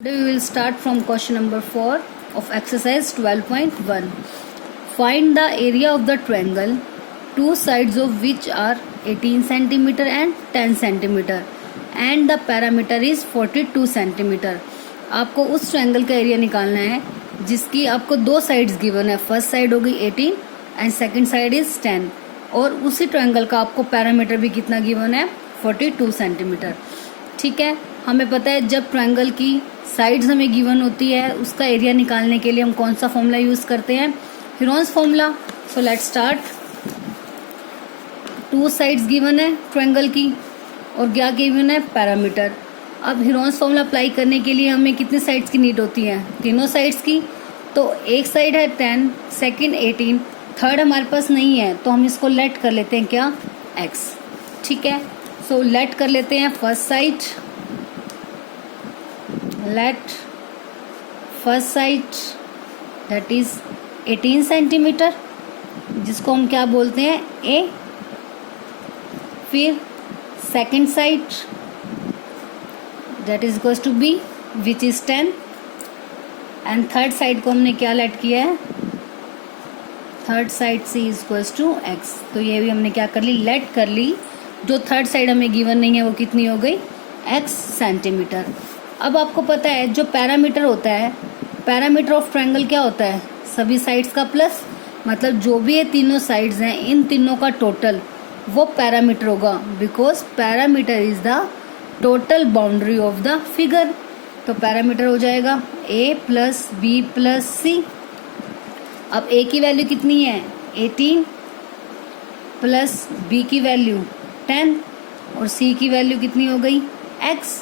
Today we will start from question number 4 of exercise 12.1. Find the area of the triangle, two sides of which are 18 cm and 10 cm and the parameter is 42 cm. आपको उस triangle का area निकालना है जिसकी आपको दो sides given है. First side हो गई 18 एंड सेकंड साइड इज 10 और उसी ट्रायंगल का आपको पैरामीटर भी कितना गिवन है 42 सेंटीमीटर. ठीक है, हमें पता है जब ट्रायंगल की साइड्स हमें गिवन होती है उसका एरिया निकालने के लिए हम कौन सा फॉर्मूला यूज करते हैं, Heron's formula. So let's start. Two sides given है ट्रायंगल की और क्या गिवन है पैरामीटर. अब हीरोन्स फॉर्मूला अप्लाई करने के लिए हमें कितनी साइड्स की नीड होती है, तीनों साइड्स की. तो एक साइड है 10, सेकंड 18, थर्ड हमारे पास नहीं है तो हम इसको लेट कर लेते हैं क्या x. ठीक है, सो लेट कर लेते हैं first side. Let first side that is 18 centimetre जिसको हम क्या बोलते हैं a. फिर second side that is equals to b which is 10 and third side को हमने क्या लेट किया है, third side c is equals to x. तो ये भी हमने क्या कर ली, लेट कर ली. जो थर्ड साइड हमें गिवन नहीं है वो कितनी हो गई x सेंटीमीटर. अब आपको पता है जो पैरामीटर होता है, पैरामीटर ऑफ ट्रायंगल क्या होता है, सभी साइड्स का प्लस. मतलब जो भी ये तीनों साइड्स हैं इन तीनों का टोटल वो पैरामीटर होगा because parameter is the total boundary of the figure. तो पैरामीटर हो जाएगा a प्लस बी प्लस सी. अब a की वैल्यू कितनी है 18 प्लस b की वैल्यू 10 और c की वैल्यू कितनी हो गई x.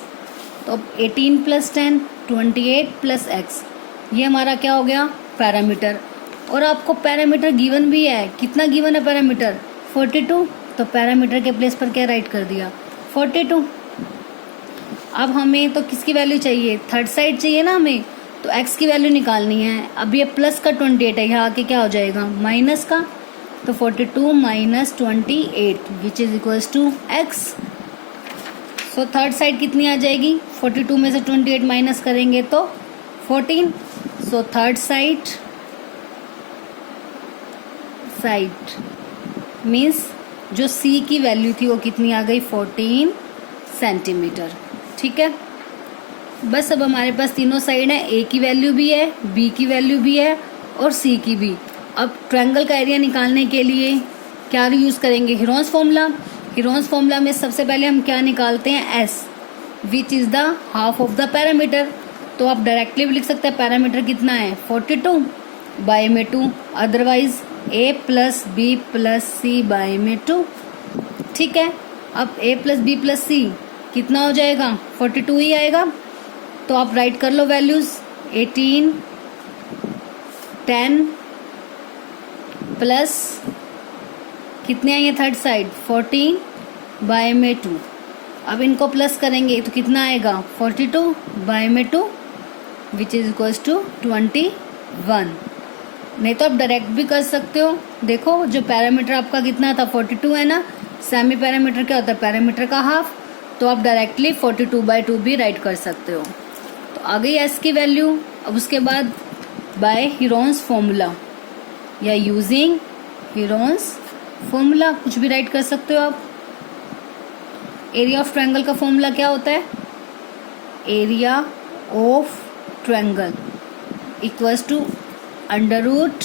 तो 18 प्लस 10 28 प्लस x ये हमारा क्या हो गया पैरामीटर. और आपको पैरामीटर गिवन भी है, कितना गिवन है पैरामीटर 42. तो पैरामीटर के प्लेस पर क्या राइट कर दिया 42. अब हमें तो किसकी वैल्यू चाहिए, थर्ड साइड चाहिए ना हमें, तो x की वैल्यू निकालनी है. अब ये प्लस का 28 है, यहाँ आके क्या हो जाएगा माइनस का. तो 42 minus 28 which is equals to x. So third side कितनी आ जाएगी, 42 में से 28 माइनस करेंगे तो 14. सो थर्ड साइड मीन्स जो c की वैल्यू थी वो कितनी आ गई 14 सेंटीमीटर. ठीक है, बस अब हमारे पास तीनों साइड है, a की वैल्यू भी है, b की वैल्यू भी है और c की भी. अब ट्रायंगल का एरिया निकालने के लिए क्या यूज करेंगे, हीरोन्स फॉर्मूला. हीरोन्स फॉर्मूला में सबसे पहले हम क्या निकालते हैं s which is the half of the parameter. तो आप डायरेक्टली भी लिख सकते हैं पैरामीटर कितना है 42 बाय में 2, otherwise a plus B plus C by में 2. ठीक है, अब a plus B plus C कितना हो जाएगा 42 ही आएगा. तो आप राइट कर लो वैल्यूज 18 10 प्लस कितने आई है थर्ड साइड 14 बाय में 2. अब इनको प्लस करेंगे तो कितना आएगा 42 बाय में 2 विच इज इक्वल्स टू 21. नहीं तो आप डायरेक्ट भी कर सकते हो. देखो जो पैरामीटर आपका कितना था 42 है ना, सेमी पैरामीटर क्या होता है पैरामीटर का हाफ. तो आप डायरेक्टली 42 बाय 2 भी राइट कर सकते हो. तो आ गई एस की वैल्यू. अब उसके बाद बाय हीरोन्स फॉर्मूला या यूजिंग हीरोन्स फॉर्मूला कुछ भी राइट कर सकते हो आप. एरिया ऑफ ट्रायंगल का फॉर्मूला क्या होता है, area of triangle equals to under root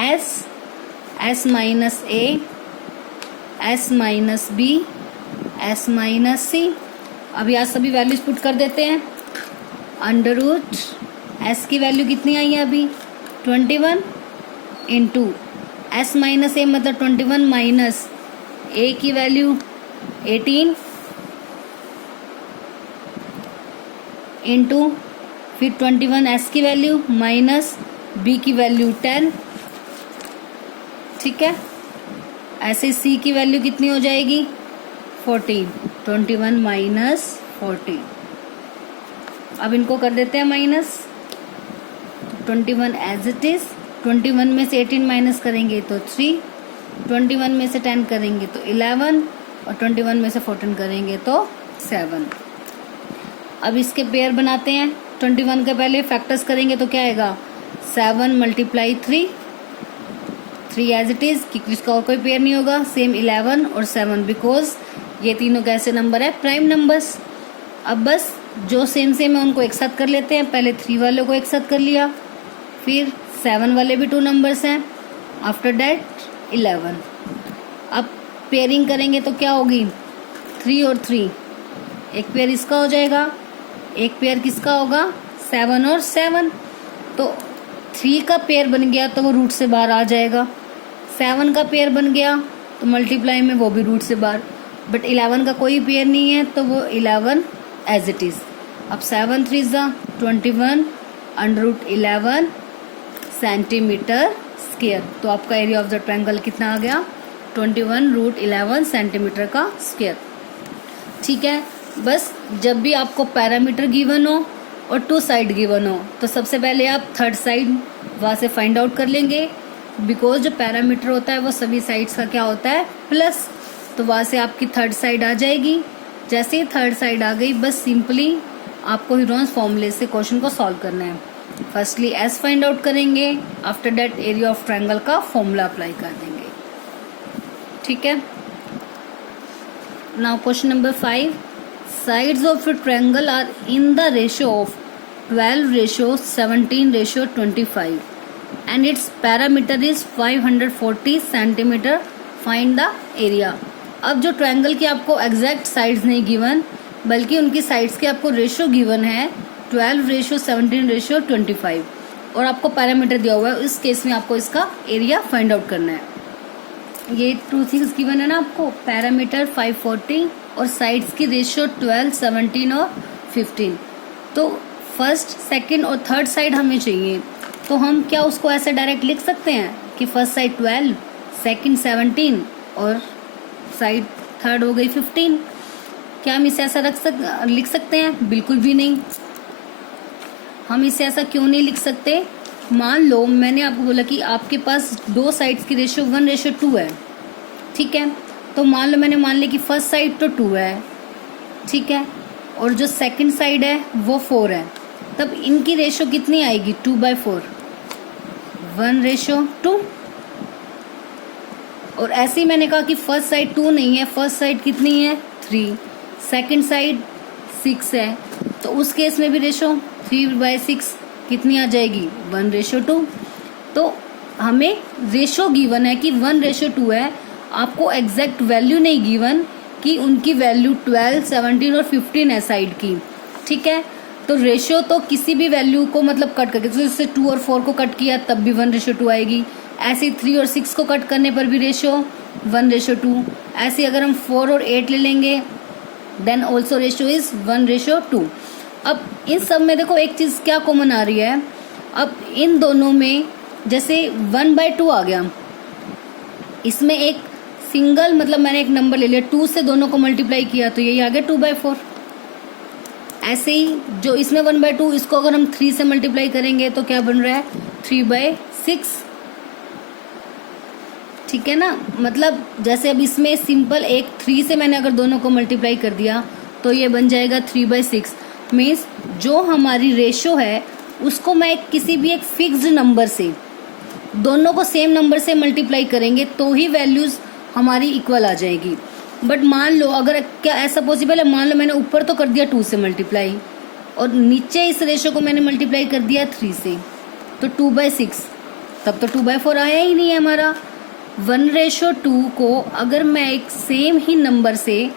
S minus A S minus B S minus C. अब यहाँ सभी वैल्यूज पुट कर देते हैं. अंडर रूट एस की वैल्यू कितनी आई है अभी 21 इंटू एस माइनस ए मतलब 21 माइनस ए की वैल्यू 18 इंटू फिर 21 एस की वैल्यू माइनस बी की वैल्यू 10. ठीक है, ऐसे सी की वैल्यू कितनी हो जाएगी 14 21 माइनस 14. अब इनको कर देते हैं माइनस. 21 एज इट इज, 21 में से 18 माइनस करेंगे तो 3, 21 में से 10 करेंगे तो 11 और 21 में से 14 करेंगे तो 7. अब इसके पेयर बनाते हैं। 21 के पहले फैक्टर्स करेंगे तो क्या आएगा 7 × 3 एज इट इज, क्योंकि इसका और कोई पेयर नहीं होगा। सेम 11 और 7 बिकॉज ये तीनों कैसे नंबर है प्राइम नंबर्स। अब बस जो सेम है उनको एक साथ कर लेते हैं। पहले 3 वालों को एक साथ कर लिया, फिर 7 वाले भी 2 नंबर्स हैं, आफ्टर डैट 11। अब पेयरिंग करेंगे तो क्या होगी 3 और 3, एक पेयर इसका हो जाएगा, एक पेयर किसका होगा 7 और 7। तो 3 का पेयर बन गया तो वो रूट से बाहर आ जाएगा। 7 का पेयर बन गया तो मल्टीप्लाई में वो भी रूट से बाहर, बट 11 का कोई पेयर नहीं है तो वो 11 एज इट इज। अब 7 3 21 √11 सेंटीमीटर स्क्वायर। तो आपका एरिया ऑफ द ट्रायंगल कितना आ गया 21 √11 सेंटीमीटर का स्क्वायर। ठीक है, बस जब भी आपको पैरामीटर गिवन हो और 2 साइड गिवन हो तो सबसे पहले आप थर्ड साइड वहाँ से फाइंड आउट कर लेंगे, बिकॉज जो पैरामीटर होता है वो सभी साइड्स का क्या होता है प्लस। तो वहाँ से आपकी थर्ड साइड आ जाएगी। जैसे ही थर्ड साइड आ गई बस सिंपली आपको हीरोन्स फॉर्मूले से क्वेश्चन को सॉल्व करना है। फर्स्टली एस फाइंड आउट करेंगे, after that area of triangle का फॉर्मूला अप्लाई कर देंगे। ठीक है, now question number 5, sides of a triangle are in the ratio of 12:17:25 and its parameter is 540 centimetre, find the area. अब जो triangle की आपको एग्जैक्ट साइड्स नहीं गिवन बल्कि उनकी साइड्स के आपको रेशियो गिवन है 12:17:25 और आपको पैरामीटर दिया हुआ है। इस केस में आपको इसका एरिया फाइंड आउट करना है। ये 2 थिंग्स गिवन है ना आपको, पैरामीटर 540 और साइड्स की रेशियो 12, 17 और 15। तो फर्स्ट सेकंड और थर्ड साइड हमें चाहिए, तो हम क्या उसको ऐसे डायरेक्ट लिख सकते हैं कि फर्स्ट साइड 12, सेकंड 17 और साइड थर्ड हो गई 15। क्या हम इसे ऐसा लिख सकते हैं? बिल्कुल भी नहीं। हम इसे ऐसा क्यों नहीं लिख सकते? मान लो मैंने आपको बोला कि आपके पास 2 साइड्स की रेशियो 1:2 है। ठीक है, तो मान लो मैंने मान लिया कि फर्स्ट साइड तो 2 है, ठीक है, और जो सेकंड साइड है वो 4 है। तब इनकी रेशियो कितनी आएगी 2/4, 1:2। और ऐसे ही मैंने कहा कि फर्स्ट साइड 2 नहीं है, फर्स्ट साइड कितनी है 3, सेकंड साइड 6 है, तो उस केस में भी रेशियो 3/6 कितनी आ जाएगी 1:2। तो हमें रेशियो गिवन है कि 1:2 है, आपको एग्जैक्ट वैल्यू नहीं गिवन कि उनकी वैल्यू 12, 17 और 15 है साइड की। ठीक है, तो रेशियो तो किसी भी वैल्यू को मतलब कट करके, तो जैसे 2 और 4 को कट किया तब भी 1:2 आएगी। ऐसे 3 और 6 को कट करने पर भी रेशियो 1:2। ऐसे अगर हम 4 और 8 ले लेंगे देन ऑल्सो रेशियो इज 1:2। अब इन सब में देखो एक चीज़ क्या कॉमन आ रही है, अब इन दोनों में जैसे 1/2 आ गया, इसमें एक सिंगल मतलब मैंने एक नंबर ले लिया, 2 से दोनों को मल्टीप्लाई किया तो यही आ गया 2/4। ऐसे ही जो इसमें 1/2, इसको अगर हम 3 से मल्टीप्लाई करेंगे तो क्या बन रहा है 3/6। ठीक है ना, मतलब जैसे अब इसमें सिंपल एक 3 से मैंने अगर दोनों को मल्टीप्लाई कर दिया तो ये बन जाएगा 3/6। मीन्स जो हमारी रेशियो है उसको मैं किसी भी एक फिक्स्ड नंबर से, दोनों को सेम नंबर से मल्टीप्लाई करेंगे तो ही वैल्यूज हमारी इक्वल आ जाएगी। बट मान लो अगर क्या ऐसा पॉसिबल है, मान लो मैंने ऊपर तो कर दिया 2 से मल्टीप्लाई और नीचे इस रेशियो को मैंने मल्टीप्लाई कर दिया 3 से, तो 2/6, तब तो 2/4 आया ही नहीं है हमारा। 1:2 को अगर मैं एक सेम ही नंबर से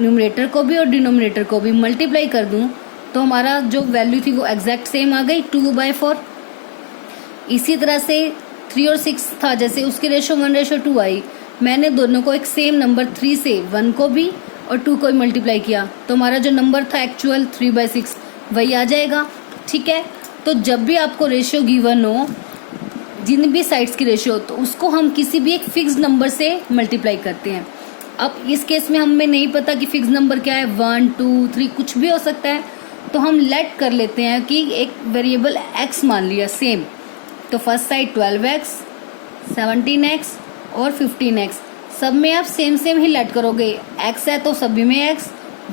न्यूमरेटर को भी और डिनोमिनेटर को भी मल्टीप्लाई कर दूं तो हमारा जो वैल्यू थी वो एग्जैक्ट सेम आ गई 2/4। इसी तरह से 3 और 6 था, जैसे उसकी रेशियो 1:2 आई, मैंने दोनों को एक सेम नंबर 3 से 1 को भी और 2 को भी मल्टीप्लाई किया तो हमारा जो नंबर था एक्चुअल 3/6 वही आ जाएगा। ठीक है, तो जब भी आपको रेशियो गिवन हो जिन भी साइड्स की रेशियो तो उसको हम किसी भी एक फिक्स नंबर से मल्टीप्लाई करते हैं। अब इस केस में हमें नहीं पता कि फिक्स नंबर क्या है, 1, 2, 3 कुछ भी हो सकता है, तो हम लेट कर लेते हैं कि एक वेरिएबल x मान लिया सेम। तो फर्स्ट साइड 12x, 17x और 15x, सब में आप सेम ही लेट करोगे। x है तो सभी में x,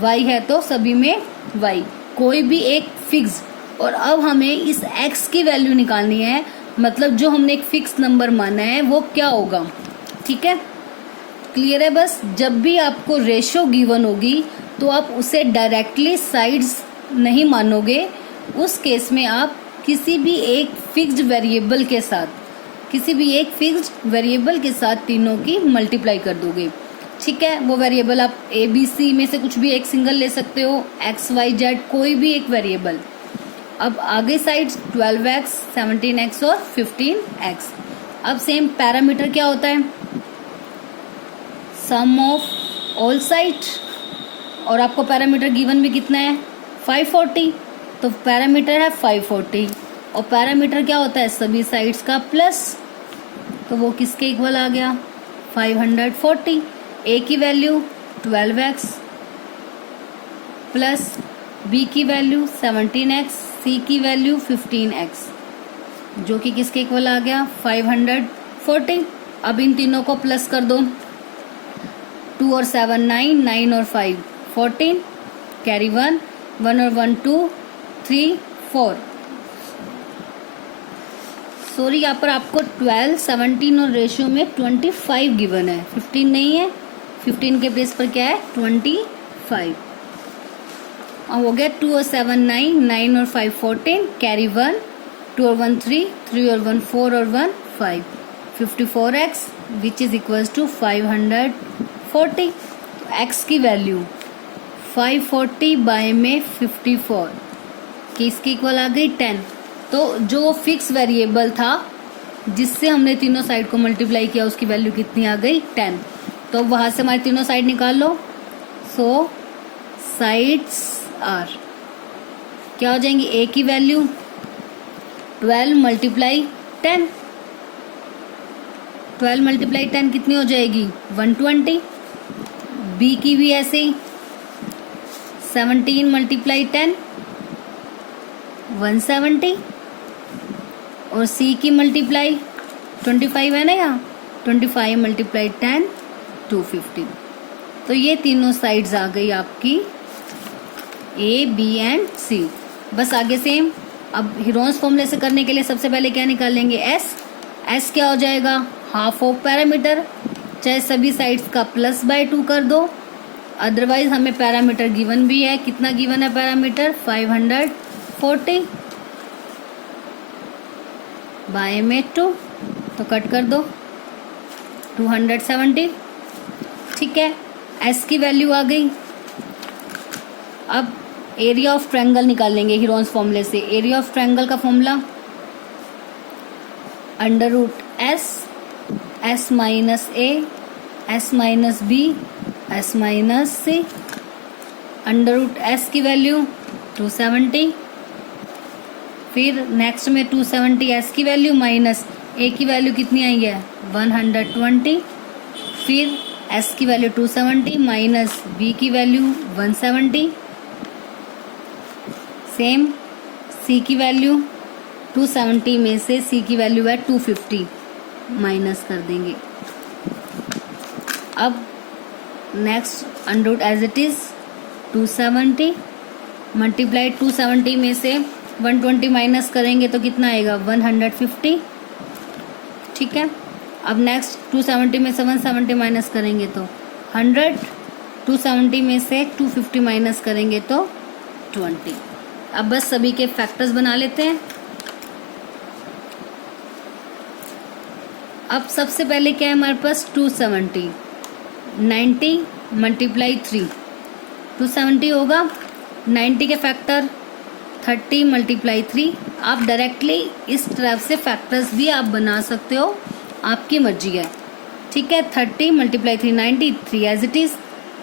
y है तो सभी में y, कोई भी एक फिक्स, और अब हमें इस x की वैल्यू निकालनी है, मतलब जो हमने एक फिक्स नंबर माना है वो क्या होगा। ठीक है, क्लियर है। बस जब भी आपको रेशो गिवन होगी तो आप उसे डायरेक्टली साइड्स नहीं मानोगे, उस केस में आप किसी भी एक फिक्स्ड वेरिएबल के साथ तीनों की मल्टीप्लाई कर दोगे। ठीक है, वो वेरिएबल आप ए बी सी में से कुछ भी एक सिंगल ले सकते हो, एक्स वाई जेड कोई भी एक वेरिएबल। अब आगे साइड 12x, 17x और 15x। अब सेम पैरामीटर क्या होता है, सम ऑफ ऑल साइड, और आपको पैरामीटर गिवन भी कितना है 540, तो पैरामीटर है 540, और पैरामीटर क्या होता है सभी साइड्स का प्लस, तो वो किसके इक्वल आ गया 540। ए की वैल्यू 12x प्लस बी की वैल्यू 17x, सी की वैल्यू 15x, जो कि किसके इक्वल आ गया 540। अब इन तीनों को प्लस कर दो, 2 और 7 9, 9 और 5 14, कैरी 1, 1 और 1 2, 3 4। सॉरी, यहाँ पर आपको 12, 17 और रेशियो में 25 गिवन है, 15 नहीं है। 15 के प्लेस पर क्या है 25। अब हो गया 2 और 7 9, 9 और 5 14, कैरी 1, 2 और 1 3, 3 और 1 4 और 1 5, 54x which is equals to 540। x की वैल्यू 540 बाय में 54 किसके इक्वल आ गई 10। तो जो फिक्स वेरिएबल था जिससे हमने तीनों साइड को मल्टीप्लाई किया उसकी वैल्यू कितनी आ गई 10। तो वहां से हमारी तीनों साइड निकाल लो। सो साइड्स आर क्या हो जाएंगी, ए की वैल्यू 12 मल्टीप्लाई 10, 12 मल्टीप्लाई 10 कितनी हो जाएगी 120। बी की भी ऐसे ही 17 मल्टीप्लाई 10 170, और सी की मल्टीप्लाई 25 है ना यहाँ, 25 मल्टीप्लाई 10 250। तो ये तीनों साइड्स आ गई आपकी ए बी एंड सी। बस आगे सेम। अब हीरोन्स फॉर्मूले से करने के लिए सबसे पहले क्या निकालेंगे एस। एस क्या हो जाएगा हाफ ऑफ पैरामीटर, चाहे सभी साइड्स का प्लस बाय 2 कर दो, अदरवाइज हमें पैरामीटर गिवन भी है। कितना गिवन है पैरामीटर 540 बाय में 2, तो कट कर दो 270। ठीक है, एस की वैल्यू आ गई। अब एरिया ऑफ ट्रायंगल निकालेंगे हीरोन्स फॉर्मूले से। एरिया ऑफ ट्रायंगल का formula under root S, S minus A, S minus B, S minus C. Under root S की वैल्यू 270, फिर नेक्स्ट में 270 एस की वैल्यू माइनस ए की वैल्यू कितनी आई है 120, फिर एस की वैल्यू 270 माइनस बी की वैल्यू 170, सेम सी की वैल्यू 270 में से सी की वैल्यू है 250 माइनस कर देंगे। अब next under root as it is 270 multiply 270 में से 120 माइनस करेंगे तो कितना आएगा 150। ठीक है, अब नेक्स्ट 270 में से 170 माइनस करेंगे तो 100, 270 में से 250 माइनस करेंगे तो 20। अब बस सभी के फैक्टर्स बना लेते हैं। अब सबसे पहले क्या है हमारे पास 270, 90 मल्टीप्लाई 3, 270 होगा। 90 के फैक्टर 30 मल्टीप्लाई 3। आप डायरेक्टली इस तरफ से फैक्टर्स भी आप बना सकते हो, आपकी मर्जी है। ठीक है, 30 मल्टीप्लाई 3 90, 3 एज इट इज।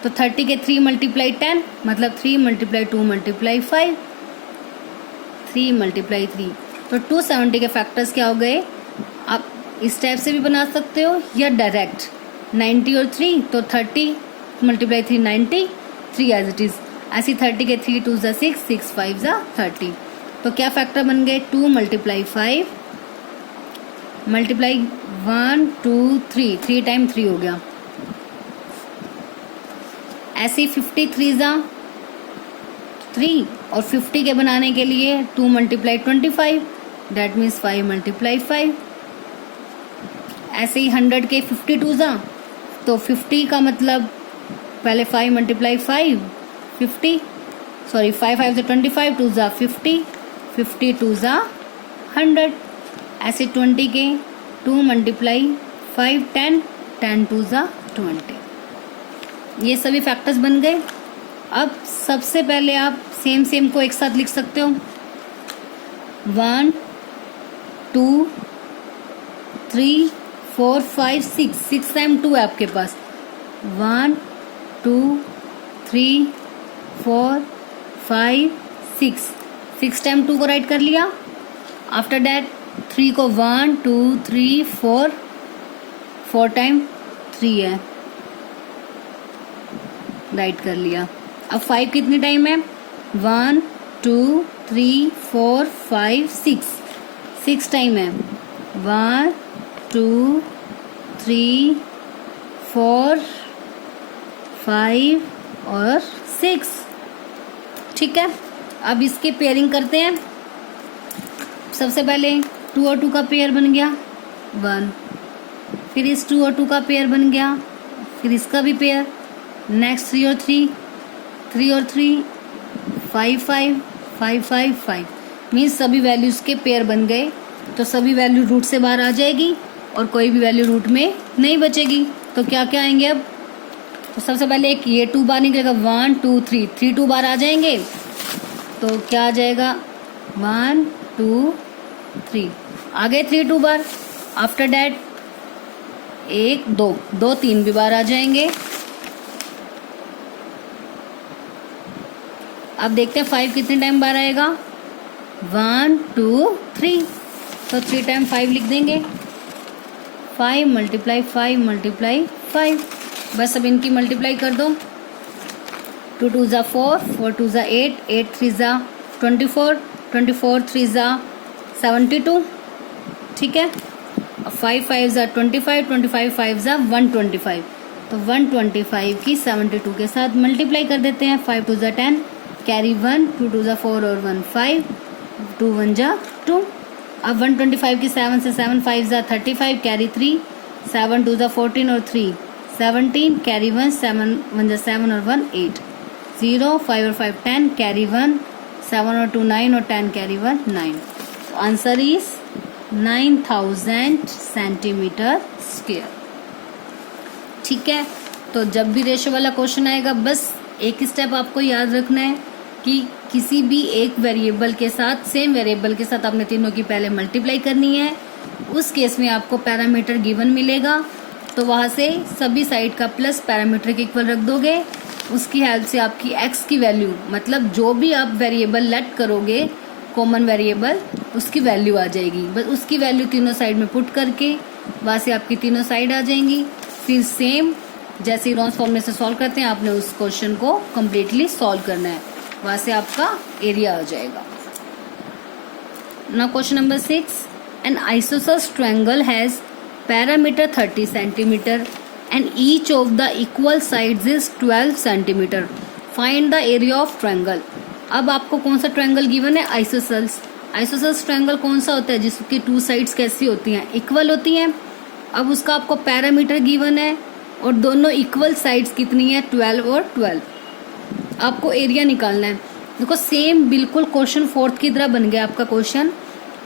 तो 30 के 3 मल्टीप्लाई 10 मतलब 3 मल्टीप्लाई 2 मल्टीप्लाई 5, 3 मल्टीप्लाई 3। तो 270 के फैक्टर्स क्या हो गए, आप इस टाइप से भी बना सकते हो या डायरेक्ट 90 और 3, तो 30 मल्टीप्लाई 3 90, 3 एज इट इज। ऐसी 30 के 3 2 ज़ा 6, 6 5 ज़ा 30। तो क्या फैक्टर बन गए 2 मल्टीप्लाई 5 मल्टीप्लाई 1 2 3, 3 टाइम 3 हो गया। ऐसे 53 ज़ा 3 और 50 के बनाने के लिए 2 मल्टीप्लाई 25, दैट मीन्स 5 मल्टीप्लाई 5। ऐसे ही 100 के 52 जा, तो 50 का मतलब पहले 5 मल्टीप्लाई 5 50, सॉरी 5 5 से 25, 2 जा 50, 50 2 जा 100। ऐसे 20 के 2 मल्टीप्लाई 5 10, 10 2 जा 20। ये सभी फैक्टर्स बन गए। अब सबसे पहले आप सेम को एक साथ लिख सकते हो। 1 2 3 4 5 6, 6 टाइम 2 है आपके पास। 1 2 3 4 5 6, 6 टाइम 2 को राइट कर लिया। आफ्टर दैट 3 को 1 2 3 4, 4 टाइम 3 है, राइट कर लिया। अब 5 कितनी टाइम है? 1 2 3 4 5 6, 6 टाइम है। 1 2 3 4 5 और 6, ठीक है। अब इसकी पेयरिंग करते हैं। सबसे पहले 2 और 2 का पेयर बन गया 1, फिर इस 2 और 2 का पेयर बन गया, फिर इसका भी पेयर। नेक्स्ट 3 और 3, 3 और 3 5 5 5 5 5, मीन्स सभी वैल्यूज के पेयर बन गए। तो सभी वैल्यू रूट से बाहर आ जाएगी और कोई भी वैल्यू रूट में नहीं बचेगी। तो क्या क्या आएंगे अब? तो सबसे पहले एक ये 2 बार निकलेगा, 1 2 3, 3 2 बार आ जाएंगे। तो क्या आ जाएगा? 1 2 3, आ गए 3 2 बार। आफ्टर डैट 1 2 2 3 भी बार आ जाएंगे। अब देखते हैं 5 कितने टाइम बार आएगा। 1 2 3, तो 3 टाइम 5 लिख देंगे। 5 मल्टीप्लाई 5 मल्टीप्लाई 5, बस अब इनकी मल्टीप्लाई कर दो। 2 2 जा 4, 4 2 जा 8, 8 3 जा 24, 24 3 जा 72, ठीक है। अब 5 5 जा 25, 25 5 जा 125, तो 125 की 72 के साथ मल्टीप्लाई कर देते हैं। 5 2 जा 10, कैरी 1, 2 2 जा 4 और 1 5, 2 1 जा 2। अब 125 की 7 से 7 5 जा 35, कैरी 3, 7 2 जा 14 और 3 17, कैरी 1, 7 1 जा 7 और 1 8, 0 5 और 5 10, कैरी 1, 7 और 2 9 और 10 carry 1 9। Answer is 9000 centimetre square, ठीक है। तो जब भी रेशो वाला क्वेश्चन आएगा बस एक स्टेप आपको याद रखना है कि किसी भी एक वेरिएबल के साथ, सेम वेरिएबल के साथ आपने तीनों की पहले मल्टीप्लाई करनी है। उस केस में आपको पैरामीटर गिवन मिलेगा, तो वहाँ से सभी साइड का प्लस पैरामीटर के इक्वल रख दोगे। उसकी हेल्प से आपकी एक्स की वैल्यू, मतलब जो भी आप वेरिएबल लेट करोगे कॉमन वेरिएबल, उसकी वैल्यू आ जाएगी। बस उसकी वैल्यू तीनों साइड में पुट करके वहाँ से आपकी तीनों साइड आ जाएंगी। फिर सेम जैसे रॉन्स फॉर्मूले से सॉल्व करते हैं, आपने उस क्वेश्चन को कम्प्लीटली सॉल्व करना है, वहाँ से आपका एरिया आ जाएगा। नाउ क्वेश्चन नंबर 6, एन आइसोसस triangle has parameter 30 centimetre and each of the equal sides is 12 centimetre. Find the area of triangle. अब आपको कौन सा ट्रायंगल गिवन है? आइसोसेल्स। आइसोसेल्स ट्रायंगल कौन सा होता है? जिसकी 2 साइड्स कैसी होती हैं? इक्वल होती हैं। अब उसका आपको पैरामीटर गिवन है और दोनों इक्वल साइड्स कितनी है? 12 और 12। आपको एरिया निकालना है। देखो सेम बिल्कुल क्वेश्चन 4 की तरह बन गया आपका क्वेश्चन।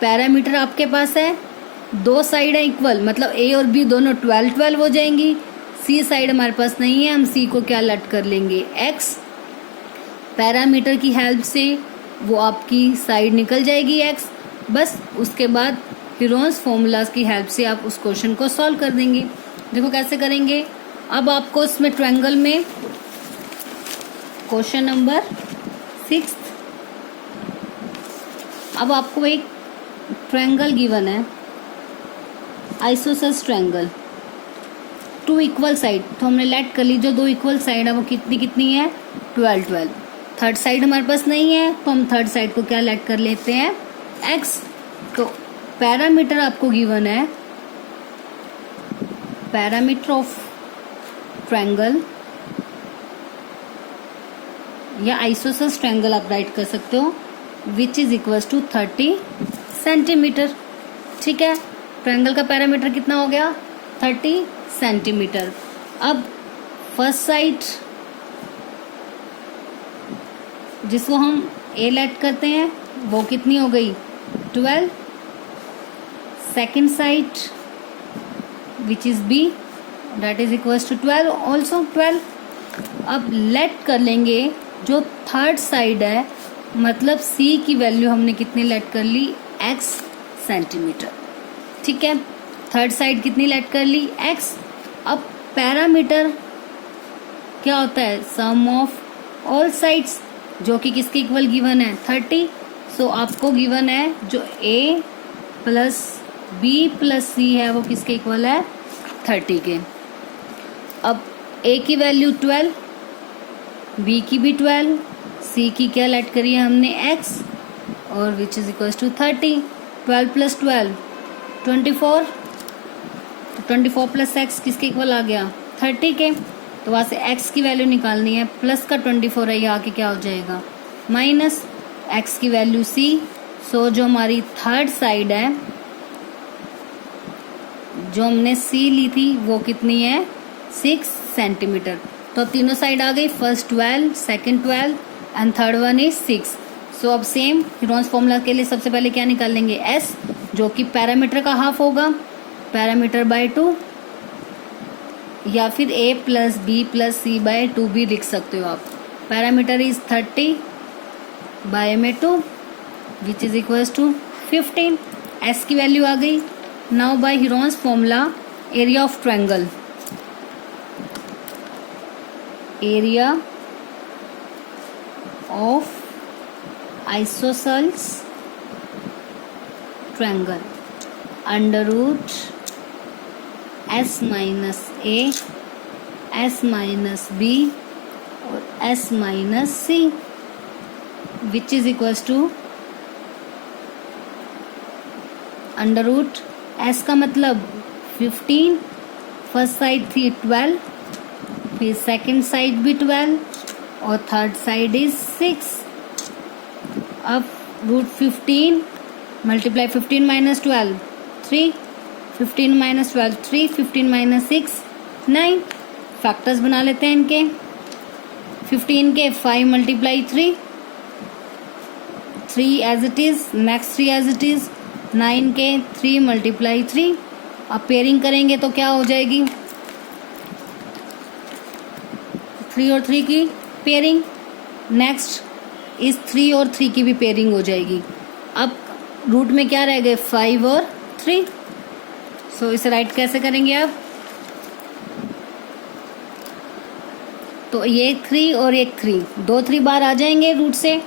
पैरामीटर आपके पास है, 2 साइड है इक्वल, मतलब ए और बी दोनों 12 12 हो जाएंगी। सी साइड हमारे पास नहीं है, हम सी को क्या लेट कर लेंगे? एक्स। पैरामीटर की हेल्प से वो आपकी साइड निकल जाएगी एक्स। बस उसके बाद हिरोन्स फॉर्मूलाज की हेल्प से आप उस क्वेश्चन को सॉल्व कर देंगे। देखो कैसे करेंगे। अब आपको इसमें ट्रायंगल में क्वेश्चन नंबर 6, अब आपको एक ट्रायंगल गिवन है, आइसोसेल्स ट्रायंगल, 2 इक्वल साइड। तो हमने लेट कर ली, जो 2 इक्वल साइड है वो कितनी कितनी है? 12 12। थर्ड साइड हमारे पास नहीं है, तो हम थर्ड साइड को क्या लेट कर लेते हैं? x। तो पैरामीटर आपको गिवन है, पैरामीटर ऑफ ट्रायंगल, या आइसोसेलेस ट्रायंगल आप राइट कर सकते हो, which is equal to 30 centimetre. ठीक है, ट्रायंगल का पैरामीटर कितना हो गया 30 सेंटीमीटर। अब फर्स्ट साइड जिसको हम ए लेट करते हैं वो कितनी हो गई 12, second side which is B that is equal to 12 also 12। अब लेट कर लेंगे जो थर्ड साइड है, मतलब सी की वैल्यू हमने कितनी लेट कर ली x सेंटीमीटर। ठीक है, थर्ड साइड कितनी लेट कर ली x। अब पैरामीटर क्या होता है सम ऑफ ऑल साइड्स, जो कि किसके इक्वल गिवन है 30। सो आपको गिवन है जो a plus b plus c है वो किसके इक्वल है 30 के। अब a की वैल्यू 12, b की भी 12, c की क्या लेट करी है हमने x, और which is equal to 30। 12 plus 12 24, तो 24 प्लस x किसके इक्वल आ गया 30 के। तो वहां से x की वैल्यू निकालनी है, प्लस का 24 है, ये आके क्या हो जाएगा माइनस x की वैल्यू c। सो जो हमारी थर्ड साइड है जो हमने c ली थी वो कितनी है 6 सेंटीमीटर। तो अब तीनों साइड आ गई, first 12, second 12 and third one is 6। सो अब सेम हीरोन्स फॉर्मूला के लिए सबसे पहले क्या निकाल लेंगे s, जो कि पैरामीटर का हाफ होगा, पैरामीटर बाय 2, या फिर a plus B plus C by 2 भी लिख सकते हो आप। पैरामीटर इज 30 बाय में 2 which is equal to 15। s की वैल्यू आ गई। Now by Heron's formula area of triangle, area of isosceles triangle under root s minus a, s minus b और s minus c which is equal to under root s का मतलब 15, first side थी 12, फिर second side भी 12 और third side is 6। अब root 15 multiply 15 minus 12 3, 15 minus 12 3, 15 minus 6 9। Factors बना लेते हैं इनके। 15 के 5 multiply 3 as it is, next 3 as it is. 9 के 3 मल्टीप्लाई 3। अब पेयरिंग करेंगे तो क्या हो जाएगी 3 और 3 की पेयरिंग, नेक्स्ट इस 3 और 3 की भी पेयरिंग हो जाएगी। अब रूट में क्या रह गए 5 और 3। सो इसे राइट कैसे करेंगे अब, तो ये 3 और एक 3, 2 3 बाहर आ जाएंगे रूट से,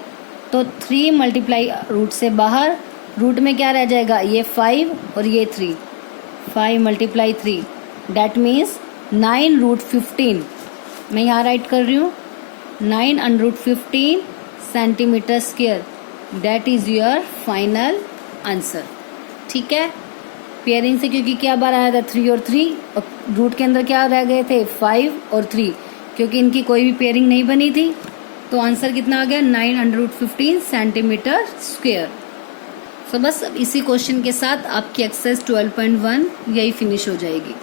तो 3 मल्टीप्लाई रूट से बाहर, रूट में क्या रह जाएगा ये 5 और ये 3, 5 मल्टीप्लाई 3 डेट मीन्स 9 रूट 15। मैं यहाँ राइट कर रही हूँ 9 under root 15 centimetre square, that is your final answer. ठीक है, पेयरिंग से क्योंकि क्या बार आया था 3 और 3, और रूट के अंदर क्या रह गए थे 5 और 3, क्योंकि इनकी कोई भी पेयरिंग नहीं बनी थी, तो आंसर कितना आ गया 9 अंडर रूट 15 सेंटीमीटर स्क्वायर। सो बस इसी क्वेश्चन के साथ आपकी एक्सरसाइज 12.1 यही फिनिश हो जाएगी।